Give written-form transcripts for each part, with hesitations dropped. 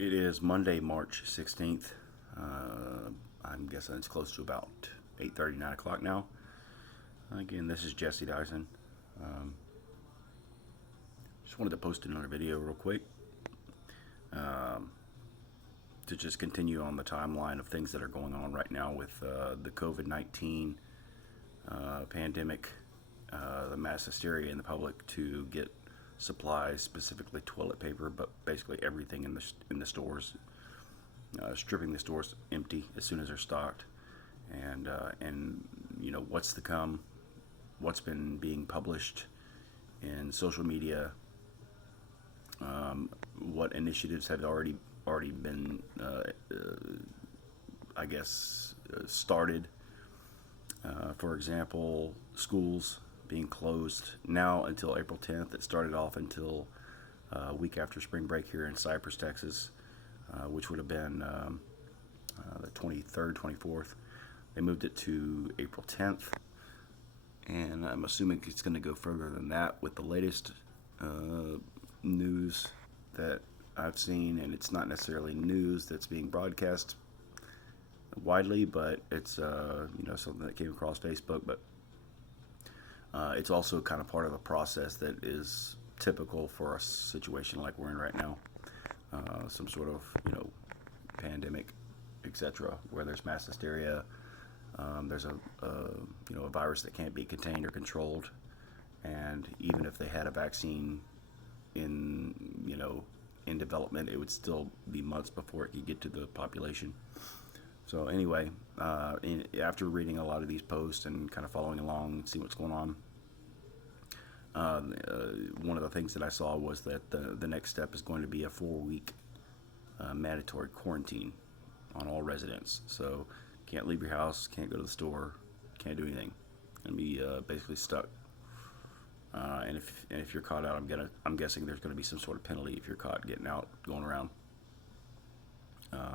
It is Monday, March 16th. I'm guessing it's close to about 8:30, 9 o'clock now. Again, this is Jesse Dyson. Um, just wanted to post another video real quick um, to just continue on the timeline of things that are going on right now with the COVID-19 pandemic, the mass hysteria in the public to get supplies, specifically toilet paper, but basically everything in the stores, stripping the stores empty as soon as they're stocked, and what's to come, what's been being published in social media, what initiatives have already been, I guess, started. For example, schools being closed now until April 10th. It started off until a week after spring break here in Cypress, Texas, which would have been the 23rd, 24th. They moved it to April 10th, and I'm assuming it's going to go further than that with the latest news that I've seen, and it's not necessarily news that's being broadcast widely, but it's something that came across Facebook. But it's also kind of part of a process that is typical for a situation like we're in right now, some sort of pandemic, etc., where there's mass hysteria. There's a virus that can't be contained or controlled, and even if they had a vaccine in in development, it would still be months before it could get to the population. So anyway, after reading a lot of these posts and kind of following along and see what's going on, one of the things that I saw was that the next step is going to be a 4-week mandatory quarantine on all residents. So can't leave your house, can't go to the store, can't do anything, and be basically stuck. And if you're caught out, I'm guessing there's going to be some sort of penalty if you're caught getting out, going around.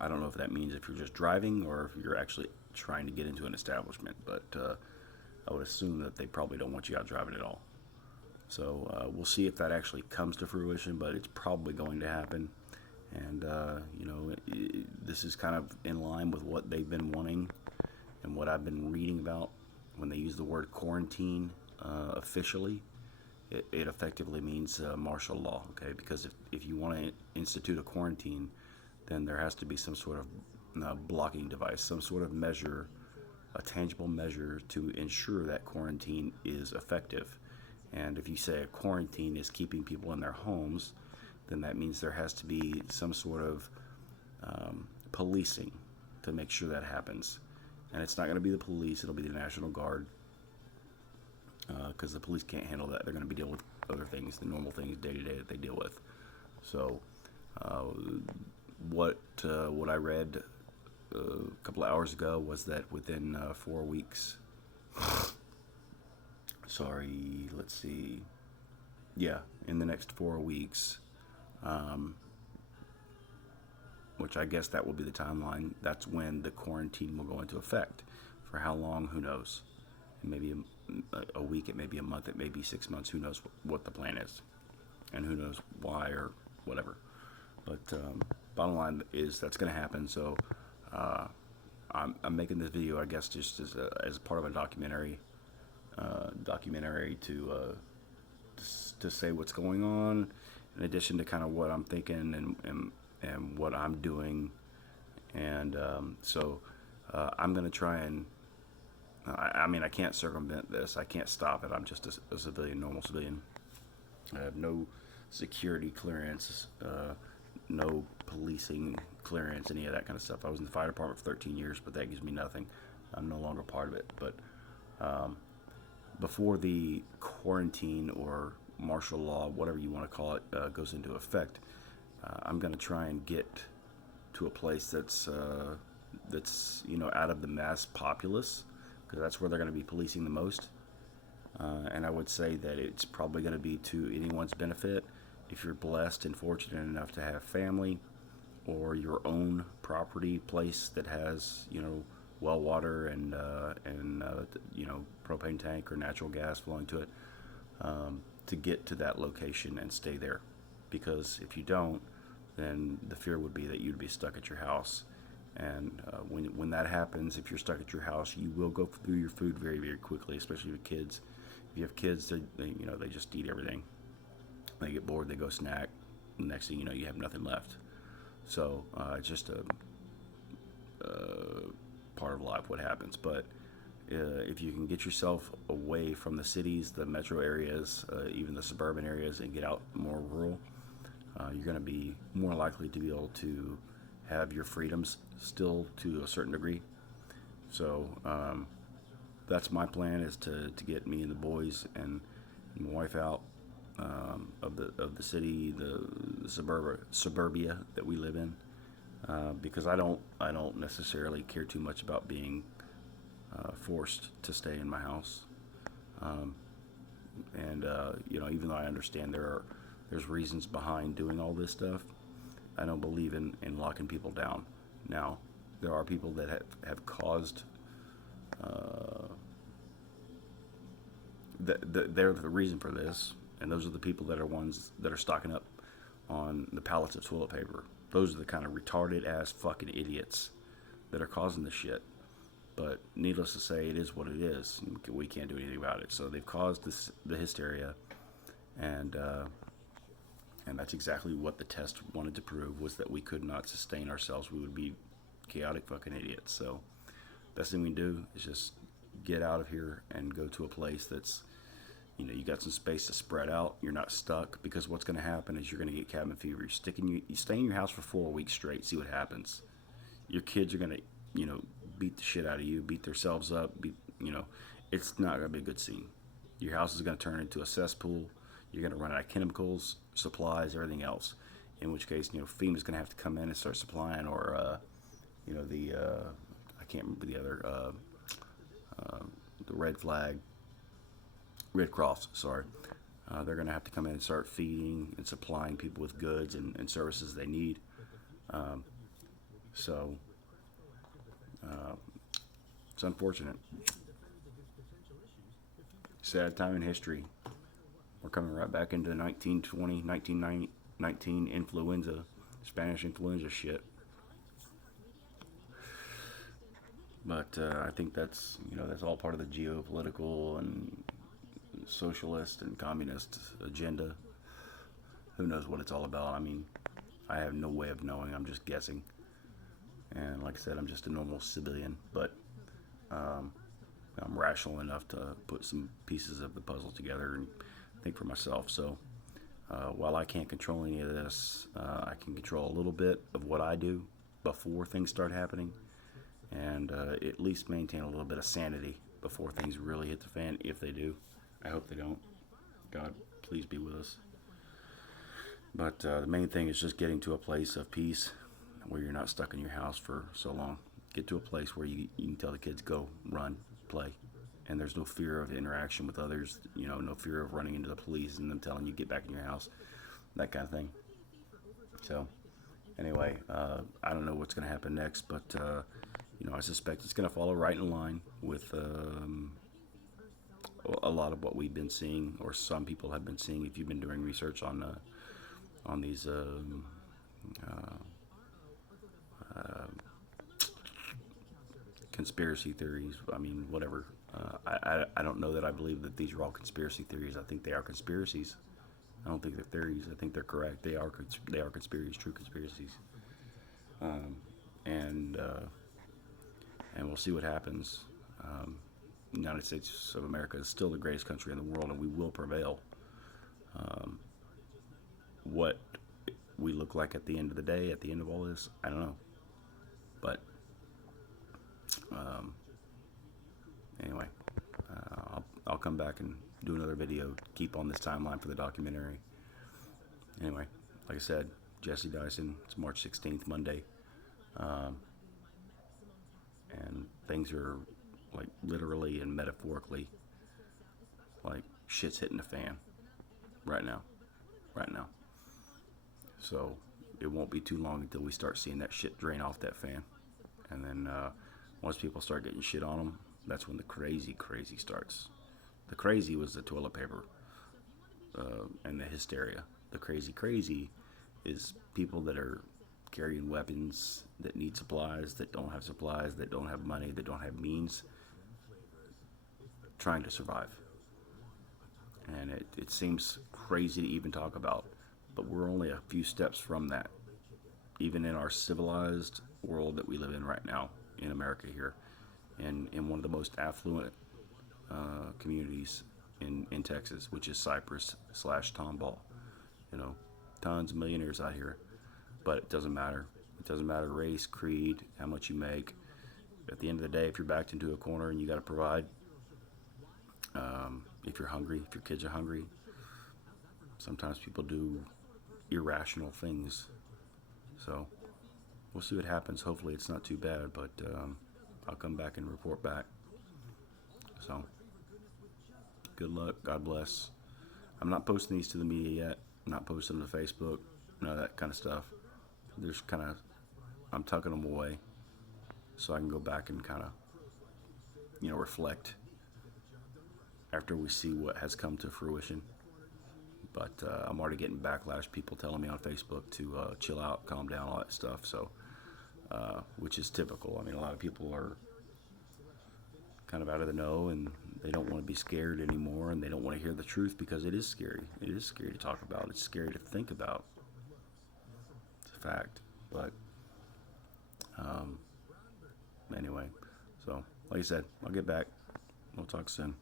I don't know if that means if you're just driving or if you're actually trying to get into an establishment, but I would assume that they probably don't want you out driving at all. So we'll see if that actually comes to fruition, but it's probably going to happen. And this is kind of in line with what they've been wanting and what I've been reading about when they use the word quarantine officially. It effectively means martial law, okay? Because if you want to institute a quarantine, then there has to be some sort of blocking device, some sort of measure, a tangible measure to ensure that quarantine is effective. And if you say a quarantine is keeping people in their homes, then that means there has to be some sort of policing to make sure that happens. And it's not going to be the police, it'll be the National Guard, because the police can't handle that. They're going to be dealing with other things, the normal things day to day that they deal with. So what I read a couple of hours ago was that within 4 weeks, sorry, let's see, yeah, in the next 4 weeks, which I guess that will be the timeline, that's when the quarantine will go into effect. For how long, who knows? Maybe a week, it may be a month, it may be 6 months, who knows what the plan is, and who knows why or whatever. But bottom line is that's going to happen. So I'm making this video, I guess, just as part of a documentary to say what's going on, in addition to kind of what I'm thinking and what I'm doing. And so I'm going to try and I mean, I can't circumvent this. I can't stop it. I'm just a civilian, normal civilian. I have no security clearance, no policing clearance, any of that kind of stuff. I was in the fire department for 13 years, but that gives me nothing. I'm no longer part of it. But before the quarantine or martial law, whatever you want to call it, goes into effect, I'm going to try and get to a place that's out of the mass populace, because that's where they're going to be policing the most. And I would say that it's probably going to be to anyone's benefit if you're blessed and fortunate enough to have family or your own property place that has well water and propane tank or natural gas flowing to it, to get to that location and stay there. Because if you don't, then the fear would be that you'd be stuck at your house. And when that happens, if you're stuck at your house, you will go through your food very, very quickly, especially with kids. If you have kids, they just eat everything. They get bored, they go snack. The next thing you know, you have nothing left. So it's just a part of life, what happens. But if you can get yourself away from the cities, the metro areas, even the suburban areas, and get out more rural, you're going to be more likely to be able to have your freedoms still to a certain degree. So that's my plan, is to get me and the boys and my wife out of the city, the suburbia that we live in, because I don't necessarily care too much about being forced to stay in my house. And even though I understand there's reasons behind doing all this stuff, I don't believe in locking people down. Now, there are people that have caused they're the reason for this, and those are the people that are ones that are stocking up on the pallets of toilet paper. Those are the kind of retarded ass fucking idiots that are causing the shit. But needless to say, it is what it is. We can't do anything about it. So they've caused the hysteria, and that's exactly what the test wanted to prove, was that we could not sustain ourselves. We would be chaotic fucking idiots. So best thing we can do is just get out of here and go to a place that's, you got some space to spread out. You're not stuck, because what's going to happen is you're going to get cabin fever. You stay in your house for 4 weeks straight, see what happens. Your kids are going to, beat the shit out of you, beat themselves up. It's not going to be a good scene. Your house is going to turn into a cesspool. You're going to run out of chemicals, supplies, everything else. In which case, FEMA's going to have to come in and start supplying, or, I can't remember the other, the Red Cross, sorry. They're going to have to come in and start feeding and supplying people with goods and services they need. So it's unfortunate. Sad time in history. We're coming right back into the 1919 influenza, Spanish influenza shit. But I think that's all part of the geopolitical and socialist and communist agenda. Who knows what it's all about? I mean, I have no way of knowing. I'm just guessing. And like I said, I'm just a normal civilian, but I'm rational enough to put some pieces of the puzzle together and think for myself. So while I can't control any of this, I can control a little bit of what I do before things start happening, and at least maintain a little bit of sanity before things really hit the fan, if they do. I hope they don't. God, please be with us. But the main thing is just getting to a place of peace where you're not stuck in your house for so long. Get to a place where you can tell the kids, go, run, play. And there's no fear of interaction with others, no fear of running into the police and them telling you get back in your house, that kind of thing. So, anyway, I don't know what's going to happen next, but, I suspect it's going to follow right in line with a lot of what we've been seeing, or some people have been seeing, if you've been doing research on these conspiracy theories. I mean, whatever. I don't know that I believe that these are all conspiracy theories. I think they are conspiracies. I don't think they're theories. I think they're correct. They are conspiracies, true conspiracies. And we'll see what happens. The United States of America is still the greatest country in the world, and we will prevail. What we look like at the end of the day, at the end of all this, I don't know. But anyway, I'll come back and do another video, keep on this timeline for the documentary. Anyway, like I said, Jesse Dyson, it's March 16th, Monday. And things are, like, literally and metaphorically, like, shit's hitting the fan right now. So it won't be too long until we start seeing that shit drain off that fan. And then once people start getting shit on them, that's when the crazy starts. The crazy was the toilet paper and the hysteria. The crazy is people that are carrying weapons, that need supplies, that don't have supplies, that don't have money, that don't have means, trying to survive. And it seems crazy to even talk about, but we're only a few steps from that, even in our civilized world that we live in right now in America here, and in one of the most affluent communities in Texas, which is Cypress slash Tomball. You know, tons of millionaires out here, but it doesn't matter. It doesn't matter race, creed, how much you make. At the end of the day, if you're backed into a corner and you got to provide, if you're hungry, if your kids are hungry, sometimes people do irrational things. So we'll see what happens. Hopefully, it's not too bad, but I'll come back and report back. So good luck. God bless. I'm not posting these to the media yet. I'm not posting them to Facebook. None of that kind of stuff. There's kind of, I'm tucking them away so I can go back and kind of, reflect after we see what has come to fruition. But I'm already getting backlash. People telling me on Facebook to chill out, calm down, all that stuff. So, which is typical. I mean, a lot of people are kind of out of the know, and they don't want to be scared anymore, and they don't want to hear the truth because it is scary. It is scary to talk about. It's scary to think about. It's a fact. But anyway, so like I said, I'll get back. We'll talk soon.